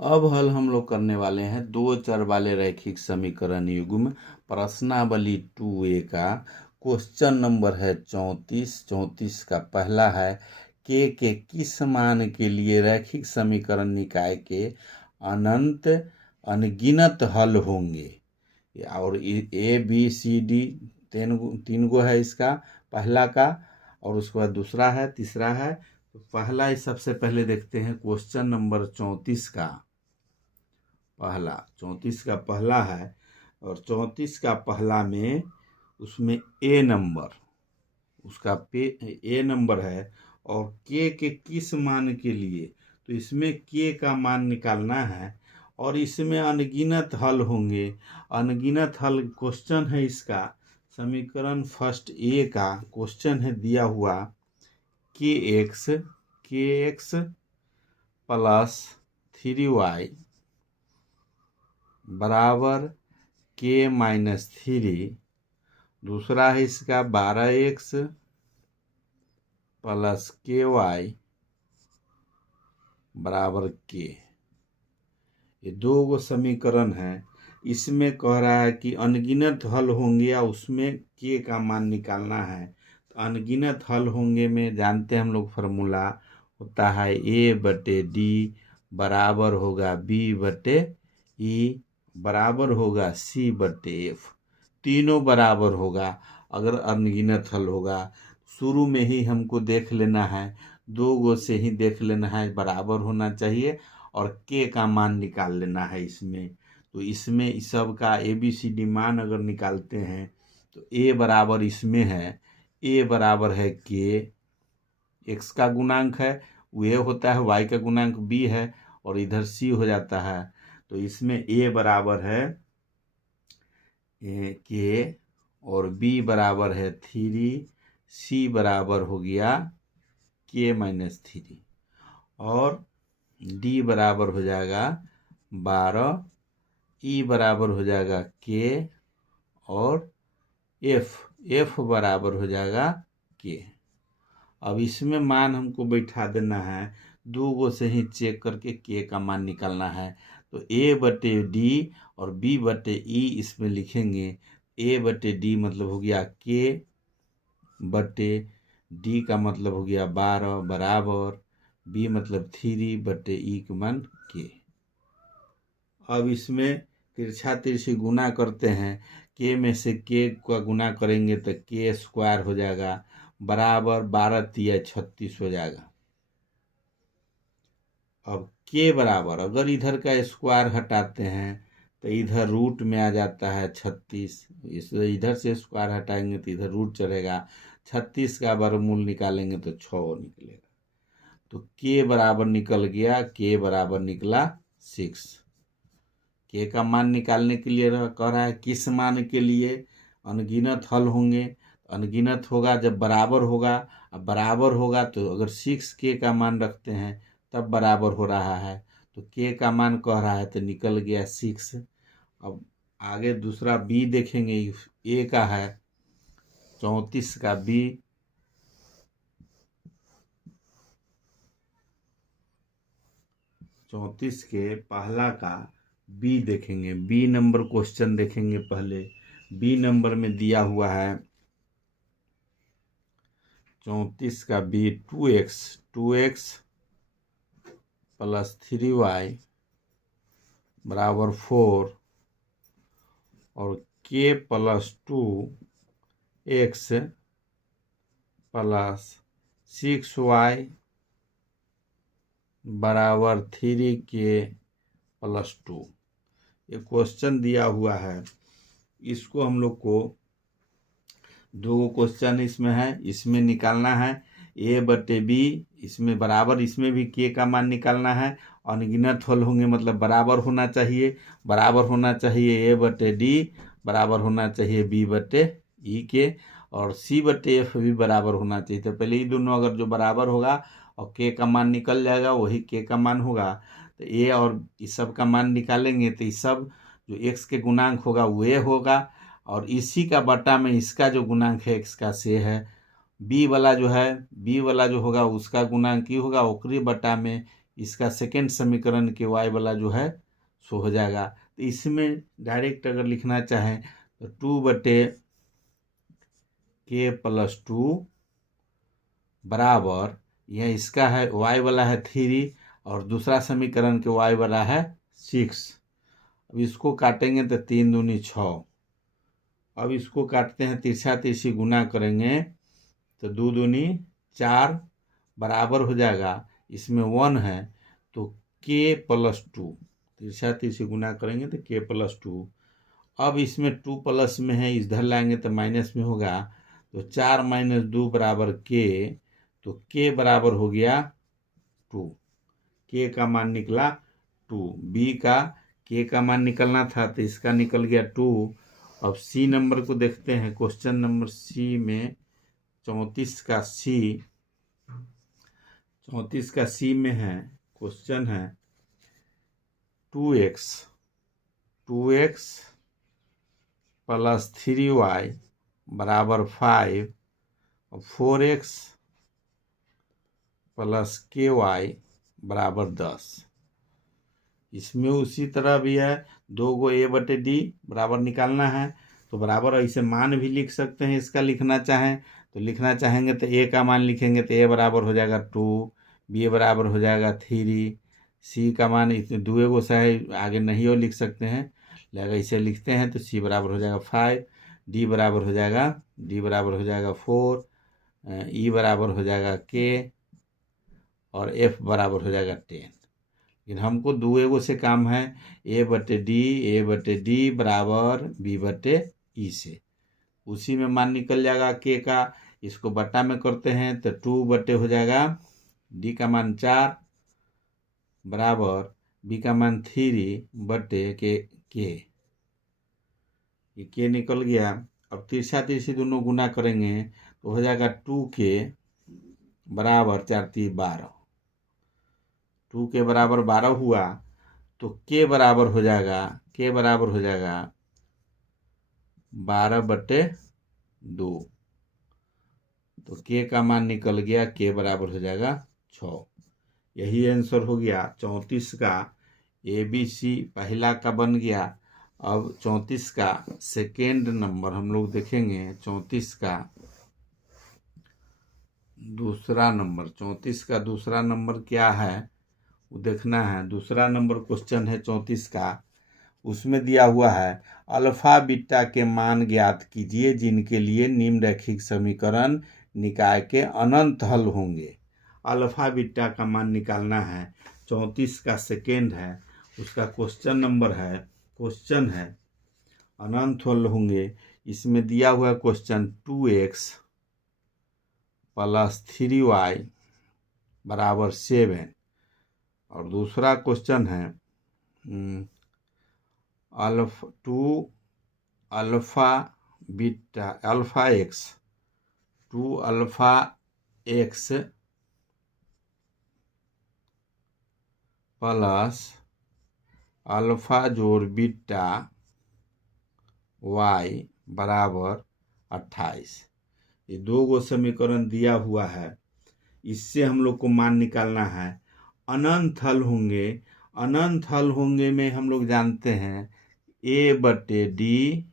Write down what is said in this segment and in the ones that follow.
अब हल हम लोग करने वाले हैं दो चर वाले रैखिक समीकरण युग्म प्रश्नावली 2A का क्वेश्चन नंबर है 34 का पहला है के किस मान के लिए रैखिक समीकरण निकाय के अनंत अनगिनत हल होंगे। और ए बी सी डी तीन गो है इसका पहला का, और उसके बाद दूसरा है, तीसरा है। तो पहला ही सबसे पहले देखते हैं क्वेश्चन नंबर 34 का पहला, 34 का पहला है। और 34 का पहला में उसमें ए नंबर, उसका ए नंबर है और के किस मान के लिए, तो इसमें के का मान निकालना है और इसमें अनगिनत हल होंगे। अनगिनत हल क्वेश्चन है इसका, समीकरण फर्स्ट ए का क्वेश्चन है दिया हुआ के एक्स प्लस 3y बराबर के माइनस 3। दूसरा है इसका 12x प्लस के वाई बराबर के। ये दो गो समीकरण है। इसमें कह रहा है कि अनगिनत हल होंगे या उसमें के का मान निकालना है। तो अनगिनत हल होंगे में जानते हैं हम लोग फार्मूला होता है A/D बराबर होगा B/E बराबर होगा C/F। तीनों बराबर होगा अगर अनगिनत हल होगा। शुरू में ही हमको देख लेना है, दो गो से ही देख लेना है, बराबर होना चाहिए और के का मान निकाल लेना है इसमें। तो इसमें इस सब का ABCD मान अगर निकालते हैं तो ए बराबर इसमें है, ए बराबर है के, एक्स का गुणांक है वो ए होता है, वाई का गुणांक बी है और इधर सी हो जाता है। तो इसमें ए बराबर है के और बी बराबर है 3, सी बराबर हो गया के माइनस 3 और डी बराबर हो जाएगा 12, ई बराबर हो जाएगा के और एफ बराबर हो जाएगा के। अब इसमें मान हमको बैठा देना है, दो गो से ही चेक करके के का मान निकालना है। तो A/D और B/E इसमें लिखेंगे। A/D मतलब हो गया के/D का मतलब हो गया 12 बराबर B मतलब 3/E का मान के। अब इसमें तिरछा तिरछी गुना करते हैं, के में से के का गुना करेंगे तो के स्क्वायर हो जाएगा बराबर 12×3 = 36 हो जाएगा। अब के बराबर अगर इधर का स्क्वायर हटाते हैं तो इधर रूट में आ जाता है 36, इसलिए इधर से स्क्वायर हटाएंगे तो इधर रूट चलेगा। 36 का वर्गमूल निकालेंगे तो 6 निकलेगा। तो के बराबर निकल गया, के बराबर निकला 6। के का मान निकालने के लिए कह रहा है किस मान के लिए अनगिनत हल होंगे। अनगिनत होगा जब बराबर होगा, अब बराबर होगा तो अगर 6 के का मान रखते हैं तब बराबर हो रहा है। तो के का मान कह रहा है तो निकल गया 6। अब आगे दूसरा बी देखेंगे, ए का है 34 का बी, के पहला का बी देखेंगे। बी नंबर क्वेश्चन देखेंगे पहले। बी नंबर में दिया हुआ है 34 का बी 2x प्लस 3y बराबर 4 और के प्लस 2x प्लस 6y बराबर 3k प्लस 2। ये क्वेश्चन दिया हुआ है। इसको हम लोग को दो क्वेश्चन इसमें है, इसमें निकालना है A/B, इसमें बराबर, इसमें भी के का मान निकालना है। अनगिनत हल होंगे मतलब बराबर होना चाहिए, बराबर होना चाहिए A/D बराबर होना चाहिए B/E के और C/F भी बराबर होना चाहिए। तो पहले ये दोनों अगर जो बराबर होगा और के का मान निकल जाएगा वही के का मान होगा। तो ए और इस सब का मान निकालेंगे तो इस सब जो एक्स के गुणांक होगा वो ए होगा और इसी का बटा में इसका जो गुणांक है एक्स का से है। बी वाला जो है, बी वाला जो होगा उसका गुणांक की होगा, ओकरी बटा में इसका सेकेंड समीकरण के y वाला जो है सो हो जाएगा। तो इसमें डायरेक्ट अगर लिखना चाहें तो 2/k+2 बराबर, यह इसका है y वाला है 3 और दूसरा समीकरण के y वाला है 6। अब इसको काटेंगे तो 3 दूनी 6। अब इसको काटते हैं, तिरछा तिरछी गुना करेंगे तो 2 दूनी 4 बराबर हो जाएगा, इसमें 1 है तो k+2, तिरछा तिरछी गुना करेंगे तो k+2। अब इसमें 2 प्लस में है, इधर लाएंगे तो माइनस में होगा, तो 4 - 2 बराबर k, तो k बराबर हो गया 2। k का मान निकला 2। b का k का मान निकलना था तो इसका निकल गया 2। अब सी नंबर को देखते हैं। क्वेश्चन नंबर सी में 34 का सी में है, क्वेश्चन है 2x + 3y बराबर 5 और 4x + ky बराबर 10। इसमें उसी तरह भी है, 2 गो a/d बराबर निकालना है, तो बराबर ऐसे मान भी लिख सकते हैं। इसका लिखना चाहें तो लिखना चाहेंगे तो a का मान लिखेंगे तो a बराबर हो जाएगा 2, b बराबर हो जाएगा 3, c का मान इसमें 2 गो सा है, आगे नहीं और लिख सकते हैं, लगा इसे लिखते हैं तो c बराबर हो जाएगा 5, d बराबर हो जाएगा 4, e बराबर हो जाएगा k और f बराबर हो जाएगा 10। लेकिन हमको 2 गो से काम है, a/d बराबर b/e से, उसी में मान निकल जाएगा k का। इसको बटा में करते हैं तो 2 हो जाएगा, d का मान 4 बराबर b का मान 3/k, ये k निकल गया। अब तिरछा तिरछी दोनों गुना करेंगे तो हो जाएगा 2k बराबर 4 × 3 = 12। 2k बराबर 12 हुआ तो k बराबर हो जाएगा 12/2, तो k का मान निकल गया, k बराबर हो जाएगा 6। यही आंसर हो गया 34 का। ABC पहला का बन गया। अब 34 का सेकेंड नंबर हम लोग देखेंगे। 34 का दूसरा नंबर क्या है वो देखना है। दूसरा नंबर क्वेश्चन है 34 का, उसमें दिया हुआ है अल्फा बीटा के मान ज्ञात कीजिए जिनके लिए निम्नलिखित समीकरण निकाय के अनंत हल होंगे। अल्फा बीटा का मान निकालना है। 34 का सेकेंड है, उसका क्वेश्चन है अनंत हल होंगे। इसमें दिया हुआ क्वेश्चन 2x + 3y बराबर 7 और दूसरा क्वेश्चन है 2 x प्लस अल्फा जोड़ बीटा y बराबर 28। ये 2 गो समीकरण दिया हुआ है, इससे हम लोग को मान निकालना है। अनंत हल होंगे में हम लोग जानते हैं a/d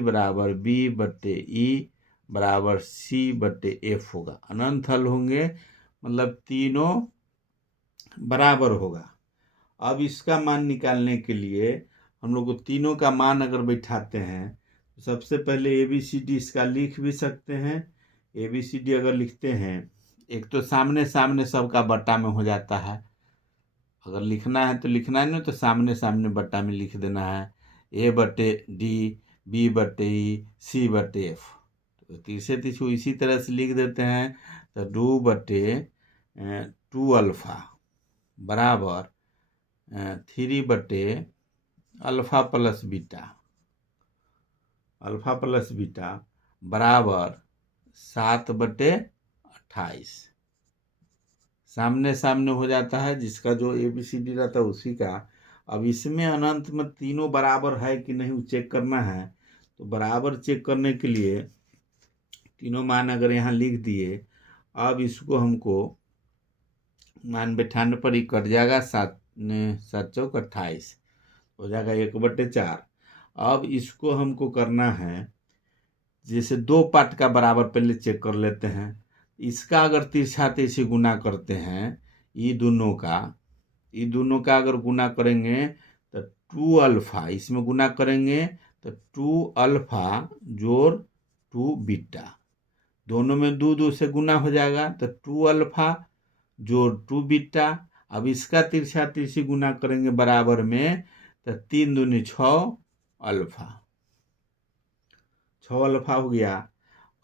बराबर b/e बराबर c/f होगा। अनंत हल होंगे मतलब तीनों बराबर होगा। अब इसका मान निकालने के लिए हम लोग को तीनों का मान अगर बैठाते हैं तो सबसे पहले ABCD इसका लिख भी सकते हैं। ABCD अगर लिखते हैं, एक तो सामने सबका बट्टा में हो जाता है, अगर लिखना है तो लिखना है, नहीं तो सामने बट्टा में लिख देना है a/d b/e c/f। तो तीसरे इसी तरह से लिख देते हैं तो 2 अल्फा बराबर 3/अल्फा प्लस बीटा बराबर 7/28। सामने हो जाता है, जिसका जो ABCD रहता है उसी का। अब इसमें अनंत में तीनों बराबर है कि नहीं वो चेक करना है। तो बराबर चेक करने के लिए तीनों मान अगर यहाँ लिख दिए, अब इसको हमको मान बैठाने पर ही कट जाएगा, 7 7 चौक 28 हो जाएगा 1/4। अब इसको हमको करना है, जैसे 2 पार्ट का बराबर पहले चेक कर लेते हैं। इसका अगर तिरछा तिरछी गुना करते हैं, ये दोनों का अगर गुना करेंगे तो 2 अल्फा, इसमें गुना करेंगे तो 2 अल्फा जोड़ 2 बीटा, दोनों में 2 से गुना हो जाएगा तो 2 अल्फा जोड़ 2 बीटा। अब इसका तिरछा तिरछी गुना करेंगे बराबर में तो 3 दूनी 6 अल्फा, 6 अल्फा हो गया।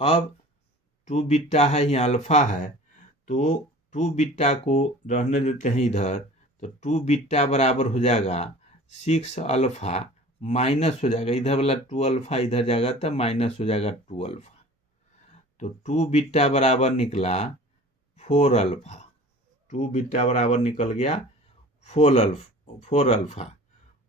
अब 2 बीटा है, यहाँ अल्फा है, तो 2 बीटा को रहने देते हैं इधर, तो 2 बीटा बराबर हो जाएगा 6 अल्फा, माइनस हो जाएगा इधर वाला 2 अल्फा इधर जाएगा तो माइनस हो जाएगा 2 अल्फा, तो 2 बीटा बराबर निकला 4 अल्फा, 2 बीटा बराबर निकल गया 4 अल्फा।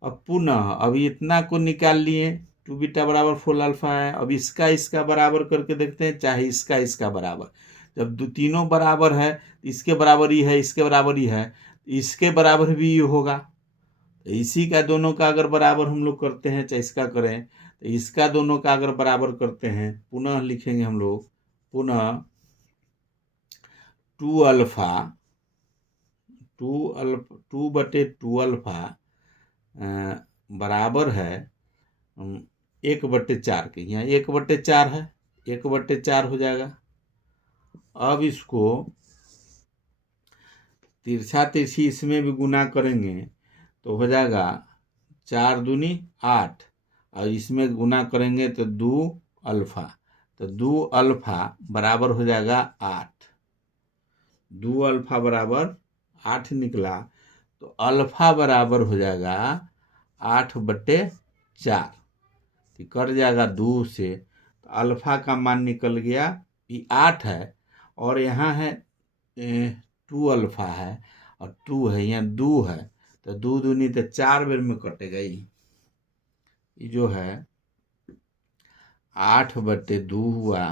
अब पुनः अभी इतना को निकाल लिए, 2 बीटा बराबर 4 अल्फा है। अब इसका बराबर करके देखते हैं, चाहे इसका बराबर, जब तीनों बराबर है, इसके बराबर ही है, इसके बराबर ही है, इसके बराबर भी ये होगा। तो इसी का दोनों का अगर बराबर हम लोग करते हैं, चाहे इसका करें, तो इसका दोनों का अगर बराबर करते हैं, पुनः लिखेंगे हम लोग, पुनः 2 अल्फा 2/2 अल्फा बराबर है 1/4 के, यहाँ 1/4 है, 1/4 हो जाएगा। अब इसको तिरछा तिरछी इसमें भी गुना करेंगे तो हो जाएगा 4 दूनी 8, और इसमें गुना करेंगे तो 2 अल्फा, तो 2 अल्फा बराबर हो जाएगा 8, 2 अल्फा बराबर 8 निकला, तो अल्फा बराबर हो जाएगा 8/4, कट जाएगा 2 से, तो अल्फा का मान निकल गया, ये 8 है और यहाँ है 2 अल्फा है और 2 है, यहाँ 2 है, तो 2 दूनी तो 4 बेर में कटेगा। ये जो है 8/2 हुआ,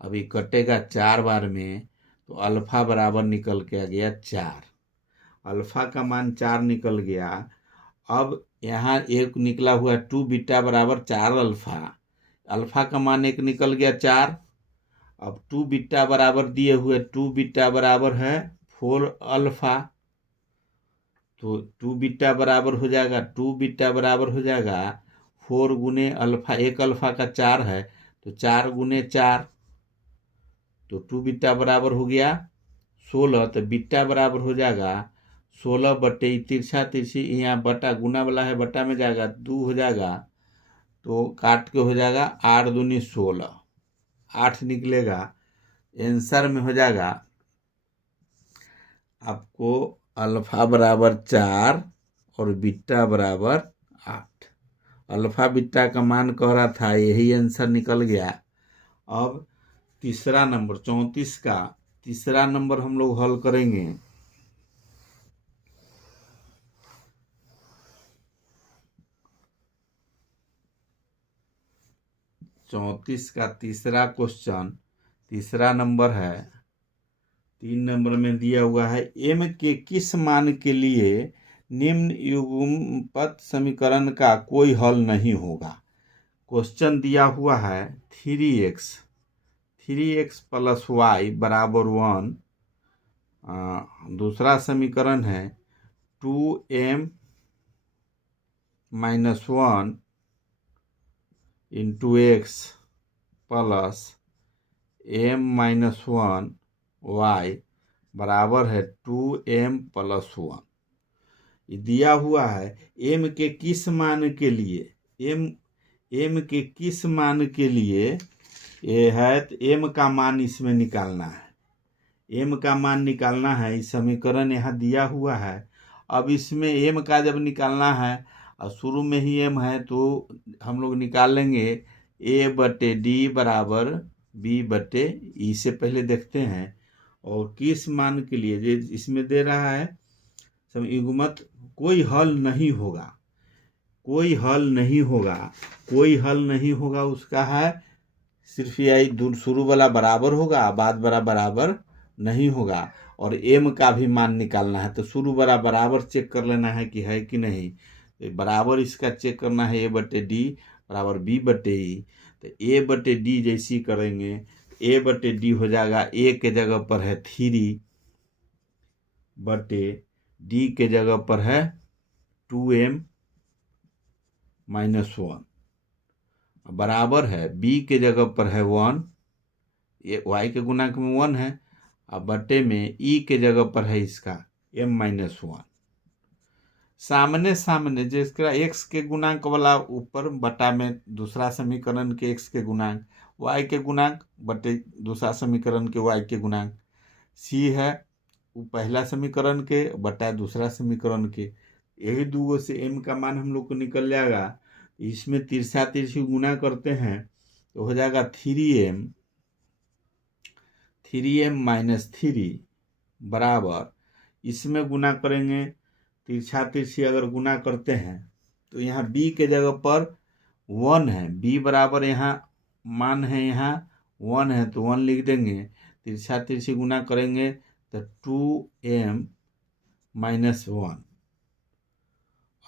अभी कटेगा 4 बार में, तो अल्फा बराबर निकल के आ गया 4, अल्फा का मान 4 निकल गया। अब यहाँ एक निकला हुआ 2 बीटा बराबर 4 अल्फा, अल्फा का मान एक निकल गया 4। अब 2 बीटा बराबर दिए हुए 2 बीटा बराबर है 4 अल्फा, तो 2 बीटा बराबर हो जाएगा 2 बीटा बराबर हो जाएगा 4 गुने अल्फा, 1 अल्फा का 4 है तो 4 गुने 4, तो 2 बीटा बराबर हो गया 16, तो बीटा बराबर हो जाएगा 16 तिरछा तिरछी यहाँ बटा गुना वाला है, बटा में जाएगा 2 हो जाएगा, तो काट के हो जाएगा 8 दूनी 16, 8 निकलेगा। आंसर में हो जाएगा आपको अल्फा बराबर 4 और बीटा बराबर 8। अल्फा बीटा का मान कह रहा था, यही आंसर निकल गया। अब तीसरा नंबर 34 का तीसरा नंबर हम लोग हल करेंगे। चौंतीस का तीसरा क्वेश्चन, तीसरा नंबर है, 3 नंबर में दिया हुआ है, m के किस मान के लिए निम्न युग्मपद समीकरण का कोई हल नहीं होगा। क्वेश्चन दिया हुआ है 3x + y बराबर 1, दूसरा समीकरण है 2m - 1 into x plus m - 1 y बराबर है 2m + 1। ये दिया हुआ है m के किस मान के लिए, m के किस मान के लिए ये है, तो m का मान इसमें निकालना है, m का मान निकालना है। इस समीकरण यहाँ दिया हुआ है। अब इसमें m का जब निकालना है और शुरू में ही m है, तो हम लोग निकाल लेंगे a/d बराबर b/e से पहले देखते हैं, और किस मान के लिए जो इसमें दे रहा है युग्मत कोई हल नहीं होगा, कोई हल नहीं होगा, कोई हल नहीं होगा उसका है, सिर्फ यही शुरू वाला बराबर होगा, बाद वाला बराबर नहीं होगा। और एम का भी मान निकालना है। तो शुरू बराबर चेक कर लेना है कि है कि नहीं। तो बराबर इसका चेक करना है, ए बटे डी बराबर बी बटे ई। तो ए बटे डी जैसी करेंगे, ए बटे डी हो जाएगा, ए के जगह पर है 3 बटे डी के जगह पर है 2m - 1 बराबर है बी के जगह पर है 1, ये y के गुणांक में 1 है, अब बटे में ई के जगह पर है इसका m - 1। सामने सामने जिसका x के गुणांक वाला ऊपर बटा में दूसरा समीकरण के x के गुणांक, y के गुणांक बटे दूसरा समीकरण के y के गुणांक, c है वो पहला समीकरण के बटा दूसरा समीकरण के, यही दूगो से m का मान हम लोग को निकल जाएगा। इसमें तिरछा तिरछी गुना करते हैं तो हो जाएगा 3m - 3 बराबर, इसमें गुना करेंगे तिरछा तिरछी अगर गुना करते हैं तो यहाँ b के जगह पर 1 है, b बराबर यहाँ मान है यहाँ 1 है तो 1 लिख देंगे, तिरछा तिरछी गुना करेंगे तो 2m - 1।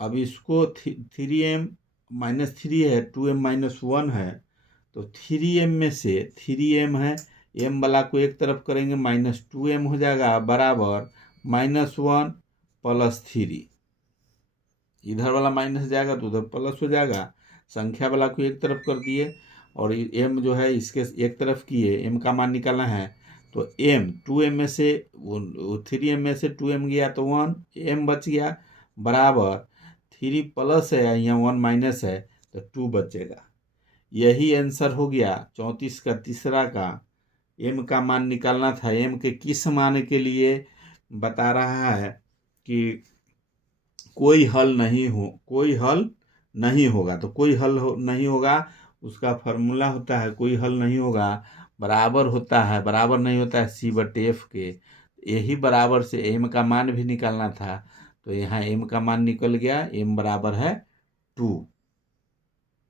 अब इसको 3m - 3 है, 2m - 1 है, तो 3m में से 3m है, m वाला को एक तरफ करेंगे -2m हो जाएगा बराबर -1 + 3, इधर वाला माइनस जाएगा तो उधर प्लस हो जाएगा। संख्या वाला को एक तरफ कर दिए और m जो है इसके एक तरफ किए, m का मान निकालना है तो m 2m में से 3m में से 2m गया तो 1, m बच गया बराबर 3 प्लस है यहाँ 1 माइनस है तो 2 बचेगा। यही आंसर हो गया 34 का तीसरा का। m का मान निकालना था, m के किस मान के लिए बता रहा है कि कोई हल नहीं होगा, तो कोई हल नहीं होगा उसका फॉर्मूला होता है, कोई हल नहीं होगा बराबर होता है, बराबर नहीं होता है c बटे f के। यही बराबर से m का मान भी निकालना था, तो यहाँ m का मान निकल गया, m बराबर है 2।